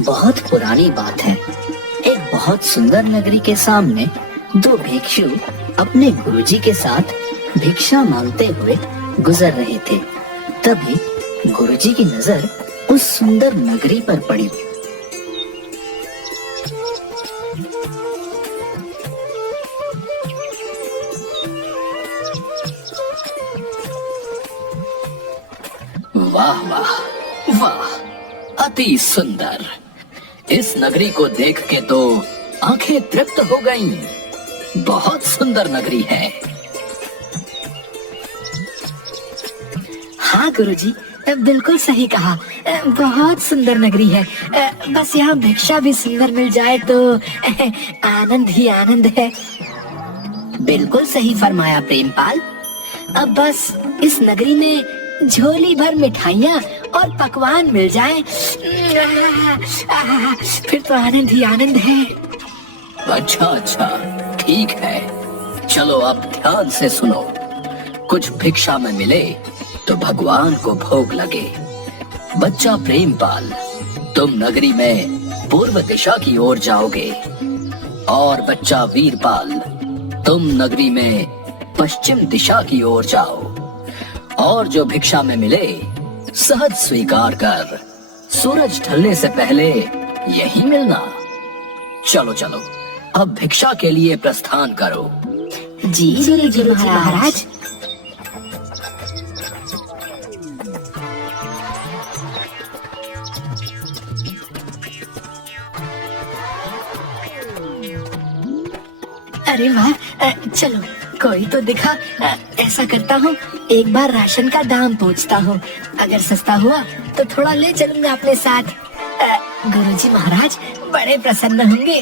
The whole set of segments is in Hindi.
बहुत पुरानी बात है। एक बहुत सुंदर नगरी के सामने दो भिक्षु अपने गुरुजी के साथ भिक्षा मांगते हुए गुजर रहे थे। तभी गुरुजी की नजर उस सुंदर नगरी पर पड़ी। वाह वाह वाह, अति सुंदर। इस नगरी को देख के तो आंखें तृप्त हो गईं। बहुत सुंदर नगरी है। हाँ गुरुजी, बिल्कुल सही कहा। बहुत सुंदर नगरी है। बस यहाँ भिक्षा भी सुंदर मिल जाए तो आनंद ही आनंद है। बिल्कुल सही फरमाया प्रेमपाल। अब बस इस नगरी में झोली भर मिठाइयाँ और पकवान मिल जाए, फिर तो आनंद ही आनंद है। अच्छा अच्छा, ठीक है। चलो अब ध्यान से सुनो। कुछ भिक्षा में मिले तो भगवान को भोग लगे। बच्चा प्रेमपाल, तुम नगरी में पूर्व दिशा की ओर जाओगे और बच्चा वीरपाल, तुम नगरी में पश्चिम दिशा की ओर जाओ और जो भिक्षा में मिले सहज स्वीकार कर सूरज ढलने से पहले यही मिलना। चलो चलो, अब भिक्षा के लिए प्रस्थान करो। जी जी महाराज। अरे वाह, चलो कोई तो दिखा। ऐसा करता हूँ, एक बार राशन का दाम पूछता हूँ। अगर सस्ता हुआ तो थोड़ा ले चलूंगा अपने साथ। गुरुजी महाराज बड़े प्रसन्न होंगे।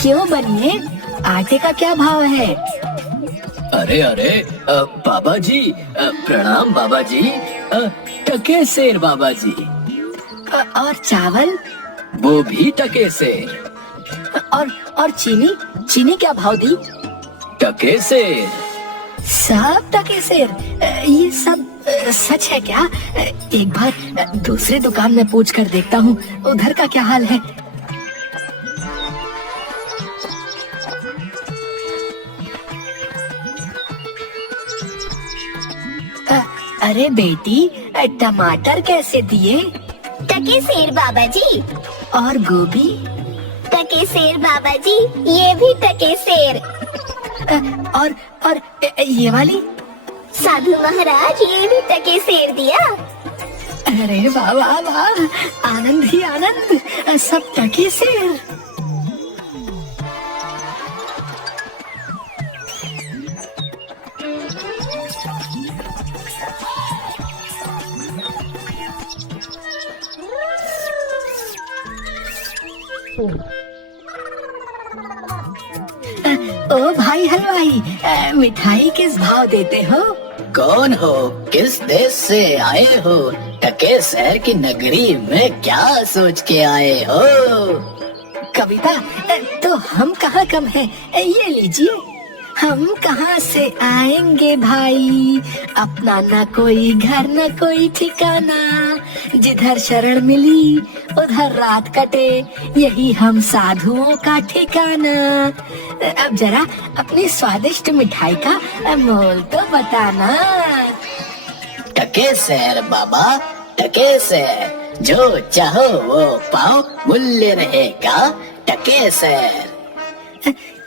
क्यों बनिए, आटे का क्या भाव है? अरे अरे बाबा जी, प्रणाम बाबा जी। टके सेर बाबा जी। और चावल? वो भी टके सेर। और चीनी? चीनी क्या भाव दी? टके सेर। सब टके सेर? ये सब सच है क्या? एक बार दूसरी दुकान में पूछ कर देखता हूँ, उधर का क्या हाल है। अरे बेटी, टमाटर कैसे दिए? टके सेर बाबा जी। और गोभी? टके सेर बाबा जी, ये भी टके सेर। और ये वाली? साधु महाराज, ये भी टके सेर दिया। अरे वाह वाह वाह, आनंद ही आनंद, सब टके सेर। ओ भाई हलवाई, मिठाई किस भाव देते हो? कौन हो? किस देश से आए हो? टके शहर की नगरी में क्या सोच के आए हो? कविता, तो हम कहाँ कम हैं? ये लीजिए। हम कहाँ से आएंगे भाई, अपना न कोई घर न कोई ठिकाना, जिधर शरण मिली उधर रात कटे, यही हम साधुओं का ठिकाना। अब जरा अपनी स्वादिष्ट मिठाई का मोल तो बताना। टके शहर बाबा, टके शहर, जो चाहो वो पाओ, मूल्य रहेगा टके शहर।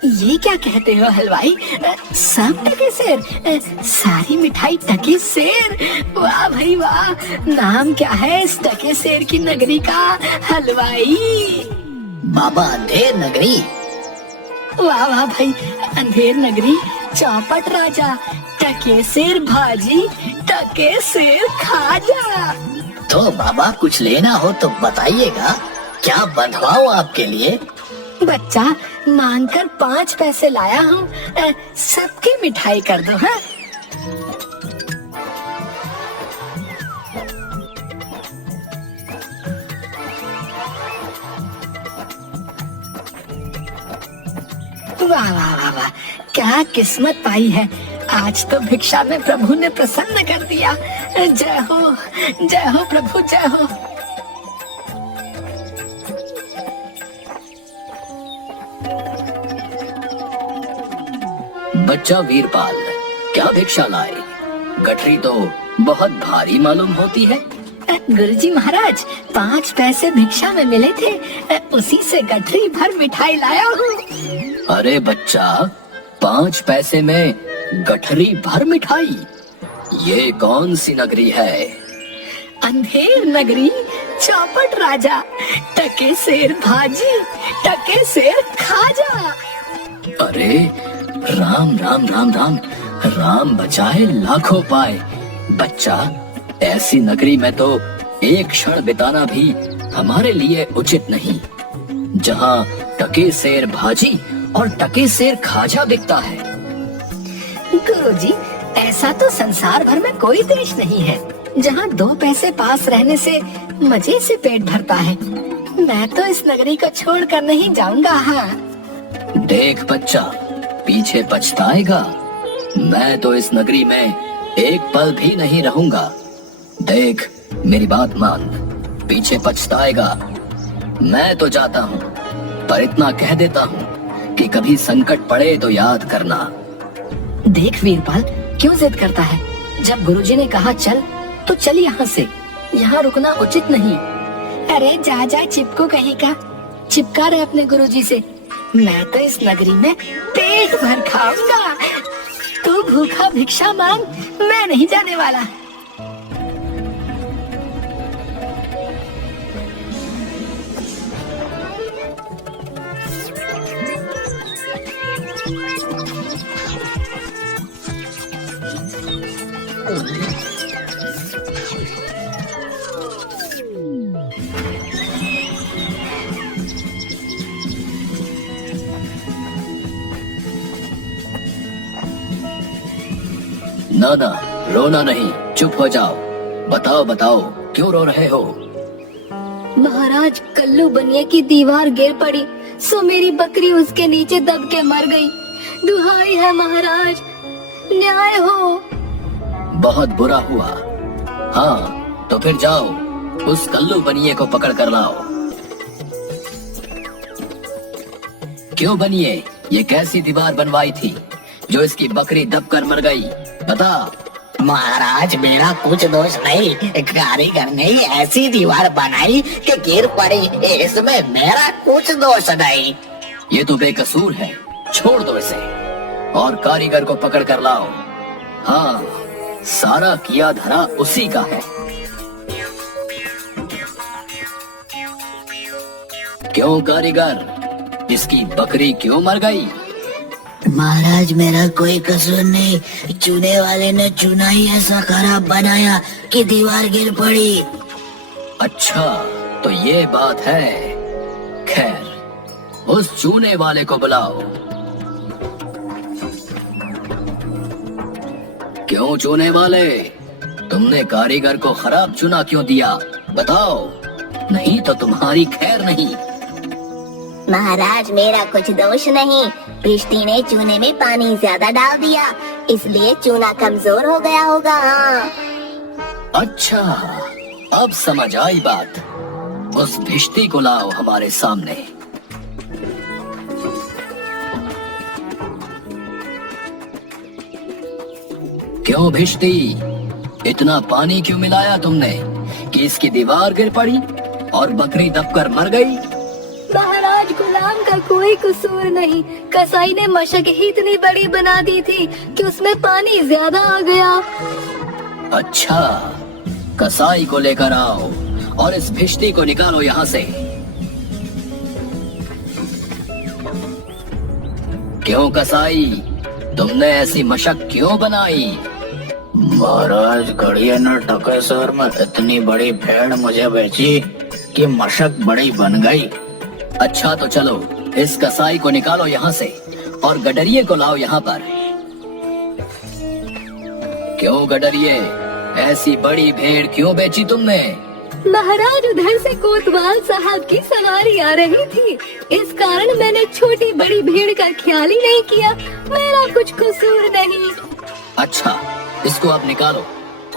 ये क्या कहते हो हलवाई? सब टके सेर? सारी मिठाई टके सेर? वाह भाई वाह, नाम क्या है इस टके सेर की नगरी का हलवाई? बाबा अंधेर नगरी। वाह वाह भाई, अंधेर नगरी, चौपट राजा, टके सेर भाजी, टके सेर खाजा। तो बाबा कुछ लेना हो तो बताइएगा, क्या बंधवाऊं आपके लिए? बच्चा, मांगकर 5 पैसे लाया हूँ, सबकी मिठाई कर दो। हाँ, वाह वाह वाह वाह, क्या किस्मत पाई है। आज तो भिक्षा में प्रभु ने प्रसन्न कर दिया। जय हो प्रभु, जय हो। बच्चा वीरपाल, क्या भिक्षा लाए? गठरी तो बहुत भारी मालूम होती है। गुरुजी महाराज, 5 पैसे भिक्षा में मिले थे, उसी से गठरी भर मिठाई लाया हूँ। अरे बच्चा, 5 पैसे में गठरी भर मिठाई? ये कौन सी नगरी है? अंधेर नगरी, चौपट राजा, टके सेर भाजी, टके सेर खाजा। अरे राम राम राम राम, राम बचाए लाखों पाए। बच्चा, ऐसी नगरी में तो एक क्षण बिताना भी हमारे लिए उचित नहीं, जहाँ टके सेर भाजी और टके सेर खाजा बिकता है। गुरुजी, ऐसा तो संसार भर में कोई देश नहीं है जहाँ 2 पैसे पास रहने से मजे से पेट भरता है। मैं तो इस नगरी को छोड़कर नहीं जाऊंगा। हाँ, देख बच्चा, पीछे पछताएगा। मैं तो इस नगरी में एक पल भी नहीं रहूंगा। देख, मेरी बात मान, पीछे पछताएगा। मैं तो जाता हूँ, पर इतना कह देता हूँ कि कभी संकट पड़े तो याद करना। देख वीरपाल, क्यों जिद करता है? जब गुरुजी ने कहा चल, तो चल यहाँ से। यहाँ रुकना उचित नहीं। अरे जा जा चिपको कहीं का, चिपका रहे अपने गुरुजी से। मैं तो इस नगरी में पेट भर खाऊंगा। तू भूखा भिक्षा मांग, मैं नहीं जाने वाला। ना ना, रोना नहीं, चुप हो जाओ। बताओ बताओ, क्यों रो रहे हो? महाराज, कल्लू बनिया की दीवार गिर पड़ी, सो मेरी बकरी उसके नीचे दब के मर गई। दुहाई है महाराज, न्याय हो। बहुत बुरा हुआ। हाँ, तो फिर जाओ, उस कल्लू बनिए को पकड़ कर लाओ। क्यों बनिए, ये कैसी दीवार बनवाई थी जो इसकी बकरी दब कर मर गई? बता। महाराज, मेरा कुछ दोष नहीं, कारीगर ने ऐसी दीवार बनाई कि गिर पड़ी, इसमें मेरा कुछ दोष नहीं। ये तो बेकसूर है, छोड़ दो इसे और कारीगर को पकड़ कर लाओ। हाँ, सारा किया धरा उसी का है। क्यों कारीगर, इसकी बकरी क्यों मर गई? महाराज, मेरा कोई कसूर नहीं, चुने वाले ने चुना ही ऐसा खराब बनाया कि दीवार गिर पड़ी। अच्छा, तो ये बात है। खैर, उस चूने वाले को बुलाओ। क्यों चूने वाले, तुमने कारीगर को खराब चुना क्यों दिया? बताओ, नहीं तो तुम्हारी खैर नहीं। महाराज, मेरा कुछ दोष नहीं, भिष्टी ने चूने में पानी ज्यादा डाल दिया, इसलिए चूना कमजोर हो गया होगा। हाँ। अच्छा, अब समझ आई बात। उस भिष्टी को लाओ हमारे सामने। क्यों भिष्टी, इतना पानी क्यों मिलाया तुमने कि इसकी दीवार गिर पड़ी और बकरी दबकर मर गई? महाराज, गुलाम का कोई कसूर नहीं, कसाई ने मशक ही इतनी बड़ी बना दी थी कि उसमें पानी ज्यादा आ गया। अच्छा, कसाई को लेकर आओ और इस भिष्टी को निकालो यहाँ से। क्यों कसाई, तुमने ऐसी मशक क्यों बनाई? महाराज, घड़िया ने टकेसर में इतनी बड़ी भेड़ मुझे बेची कि मशक बड़ी बन गई। अच्छा, तो चलो इस कसाई को निकालो यहाँ से और गडरिये को लाओ यहाँ पर। क्यों गडरिये, ऐसी बड़ी भेड़ क्यों बेची तुमने? महाराज, उधर से कोतवाल साहब की सवारी आ रही थी, इस कारण मैंने छोटी बड़ी भीड़ का ख्याल ही नहीं किया। मेरा कुछ कसूर नहीं। अच्छा, इसको अब निकालो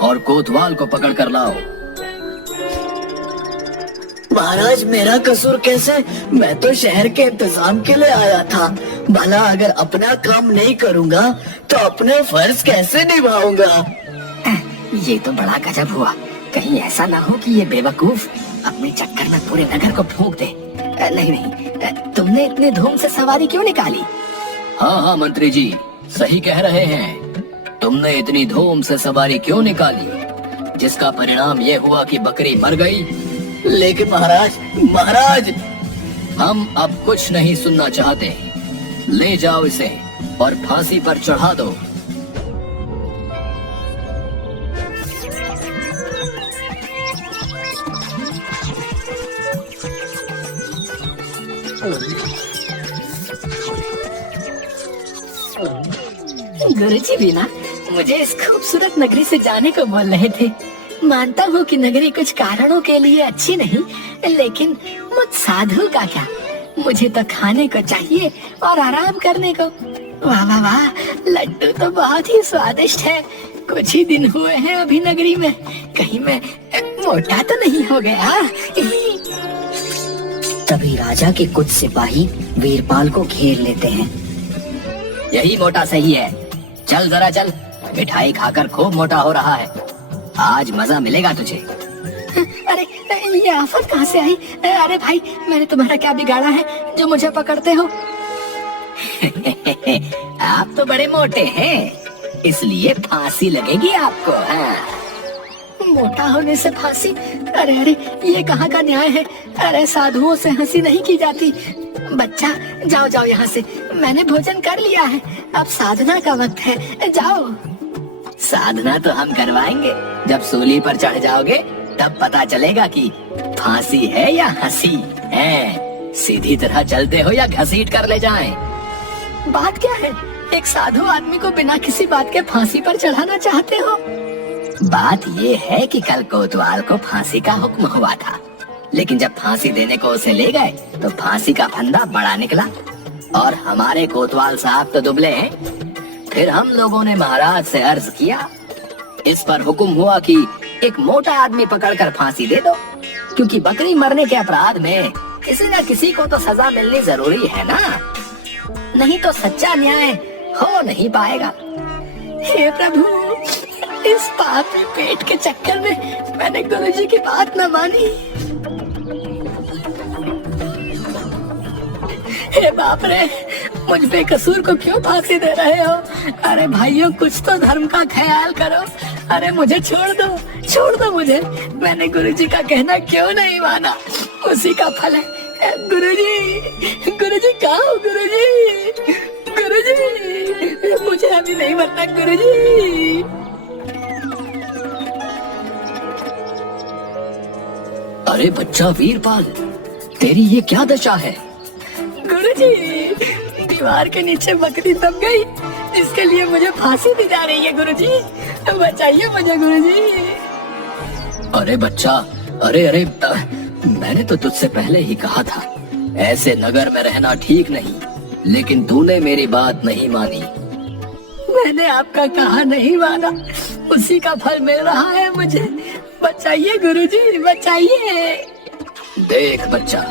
और कोतवाल को पकड़ कर लाओ। महाराज, मेरा कसूर कैसे? मैं तो शहर के इंतजाम के लिए आया था। भला अगर अपना काम नहीं करूंगा तो अपने फर्ज कैसे निभाऊंगा? ये तो बड़ा गजब हुआ। कहीं ऐसा ना हो कि ये बेवकूफ अपने चक्कर में पूरे नगर को फूंक दे। नहीं नहीं, तुमने इतनी धूम से सवारी क्यों निकाली? हाँ हाँ मंत्री जी, सही कह रहे हैं। तुमने इतनी धूम से सवारी क्यों निकाली, जिसका परिणाम ये हुआ कि बकरी मर गई। लेकिन महाराज, महाराज, हम अब कुछ नहीं सुनना चाहते। ले जाओ इसे और फांसी पर चढ़ा दो। गुरुजी भी ना मुझे इस खूबसूरत नगरी से जाने को बोल रहे थे। मानता हूँ कि नगरी कुछ कारणों के लिए अच्छी नहीं, लेकिन मुझ साधु का क्या, मुझे तो खाने को चाहिए और आराम करने को। वाह वाह वाह, लड्डू तो बहुत ही स्वादिष्ट है। कुछ ही दिन हुए हैं अभी नगरी में, कहीं मैं मोटा तो नहीं हो गया। तभी राजा के कुछ सिपाही वीरपाल को घेर लेते हैं। यही मोटा सही है, चल जरा चल, मिठाई खाकर खूब मोटा हो रहा है, आज मजा मिलेगा तुझे। अरे ये आफत कहाँ से आई? अरे भाई, मैंने तुम्हारा क्या बिगाड़ा है जो मुझे पकड़ते हो? आप तो बड़े मोटे हैं, इसलिए फांसी लगेगी आपको। हाँ। मोटा होने से फांसी? अरे अरे, ये कहाँ का न्याय है? अरे साधुओं से हंसी नहीं की जाती। बच्चा जाओ जाओ यहाँ से, मैंने भोजन कर लिया है, अब साधना का वक्त है, जाओ। साधना तो हम करवाएंगे, जब सूली पर चढ़ जाओगे तब पता चलेगा कि फांसी है या हंसी है। सीधी तरह चलते हो या घसीट कर ले जाएं? बात क्या है? एक साधु आदमी को बिना किसी बात के फांसी पर चढ़ाना चाहते हो? बात ये है कि कल कोतवाल को फांसी का हुक्म हुआ था, लेकिन जब फांसी देने को उसे ले गए तो फांसी का फंदा बड़ा निकला और हमारे कोतवाल साहब तो दुबले हैं। फिर हम लोगों ने महाराज से अर्ज किया, इस पर हुक्म हुआ कि एक मोटा आदमी पकड़कर फांसी दे दो, क्योंकि बकरी मरने के अपराध में किसी न किसी को तो सजा मिलनी जरूरी है ना, नहीं तो सच्चा न्याय हो नहीं पाएगा। हे प्रभु, इस पापी पेट के चक्कर में मैंने गुरुजी की बात न मानी। हे बाप रे, मुझ बेकसूर को क्यों फांसी दे रहे हो? अरे भाइयों, कुछ तो धर्म का ख्याल करो। अरे मुझे छोड़ दो मुझे। मैंने गुरुजी का कहना क्यों नहीं माना? उसी का फल है। गुरुजी कहाँ हो? गुरुजी, मुझे अभी नहीं मरना गुरुजी। अरे बच्चा वीरपाल, तेरी ये क्या दशा है? गुरुजी, दीवार के नीचे बकरी दब गई, जिसके लिए मुझे फांसी दी जा रही है। गुरुजी, बचाइए मुझे गुरुजी। अरे बच्चा, अरे मैंने तो तुझसे पहले ही कहा था, ऐसे नगर में रहना ठीक नहीं, लेकिन तूने मेरी बात नहीं मानी। मैंने आपका कहा नहीं माना, उसी का फल मिल रहा है मुझे। बचाइए गुरुजी, बचाइए। देख बच्चा,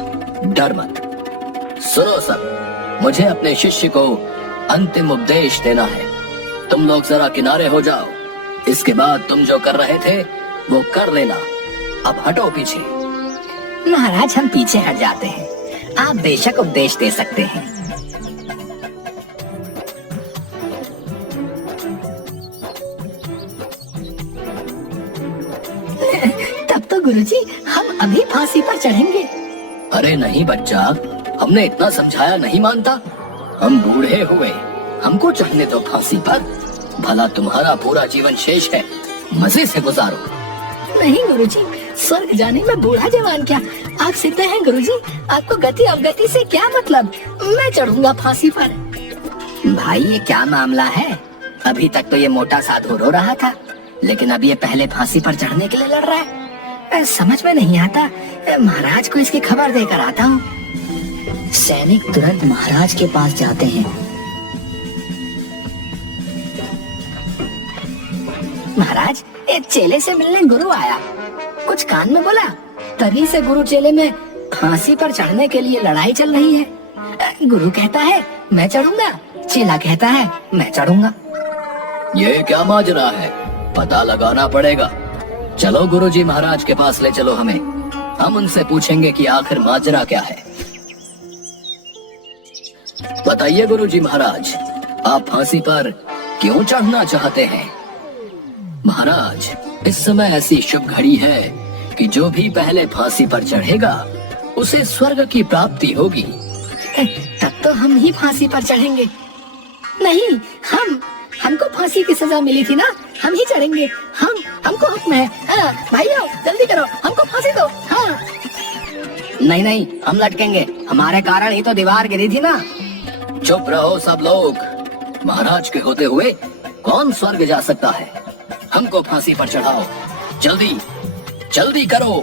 डर मत। सुनो सब, मुझे अपने शिष्य को अंतिम उपदेश देना है। तुम लोग जरा किनारे हो जाओ, इसके बाद तुम जो कर रहे थे वो कर लेना। अब हटो पीछे। महाराज, हम पीछे हट जाते हैं, आप बेशक उपदेश दे सकते हैं। तब तो गुरुजी, हम अभी फांसी पर चढ़ेंगे। अरे नहीं बच्चा, हमने इतना समझाया नहीं मानता। हम बूढ़े हुए, हमको चढ़ने दो फांसी पर। भला तुम्हारा पूरा जीवन शेष है, मजे से गुजारो। नहीं गुरुजी, स्वर्ग जाने में बूढ़ा जवान क्या, आप सिद्ध हैं गुरुजी। आपको गति अवगति से क्या मतलब? मैं चढ़ूंगा फांसी पर। भाई, ये क्या मामला है? अभी तक तो ये मोटा साधु रो रहा था, लेकिन अब ये पहले फांसी पर चढ़ने के लिए लड़ रहा है। समझ में नहीं आता। महाराज को इसकी खबर देकर आता हूँ। सैनिक तुरंत महाराज के पास जाते हैं। महाराज, एक चेले से मिलने गुरु आया, कुछ कान में बोला, तभी से गुरु चेले में फांसी पर चढ़ने के लिए लड़ाई चल रही है। गुरु कहता है मैं चढ़ूंगा, चेला कहता है मैं चढ़ूंगा। ये क्या माजरा है, पता लगाना पड़ेगा। चलो गुरुजी महाराज के पास ले चलो हमें, हम उनसे पूछेंगे कि आखिर माजरा क्या है। बताइए गुरुजी महाराज, आप फांसी पर क्यों चढ़ना चाहते हैं? महाराज, इस समय ऐसी शुभ घड़ी है कि जो भी पहले फांसी पर चढ़ेगा उसे स्वर्ग की प्राप्ति होगी। तब तो हम ही फांसी पर चढ़ेंगे। नहीं, हमको फांसी की सजा मिली थी ना, हम ही चढ़ेंगे। हमको हुक्म है। भाइयों जल्दी करो, हमको फांसी दो। हाँ। नहीं, हम लटकेंगे, हमारे कारण ही तो दीवार गिरी थी ना। चुप रहो सब लोग, महाराज के होते हुए कौन स्वर्ग जा सकता है? हमको फांसी पर चढ़ाओ, जल्दी जल्दी करो।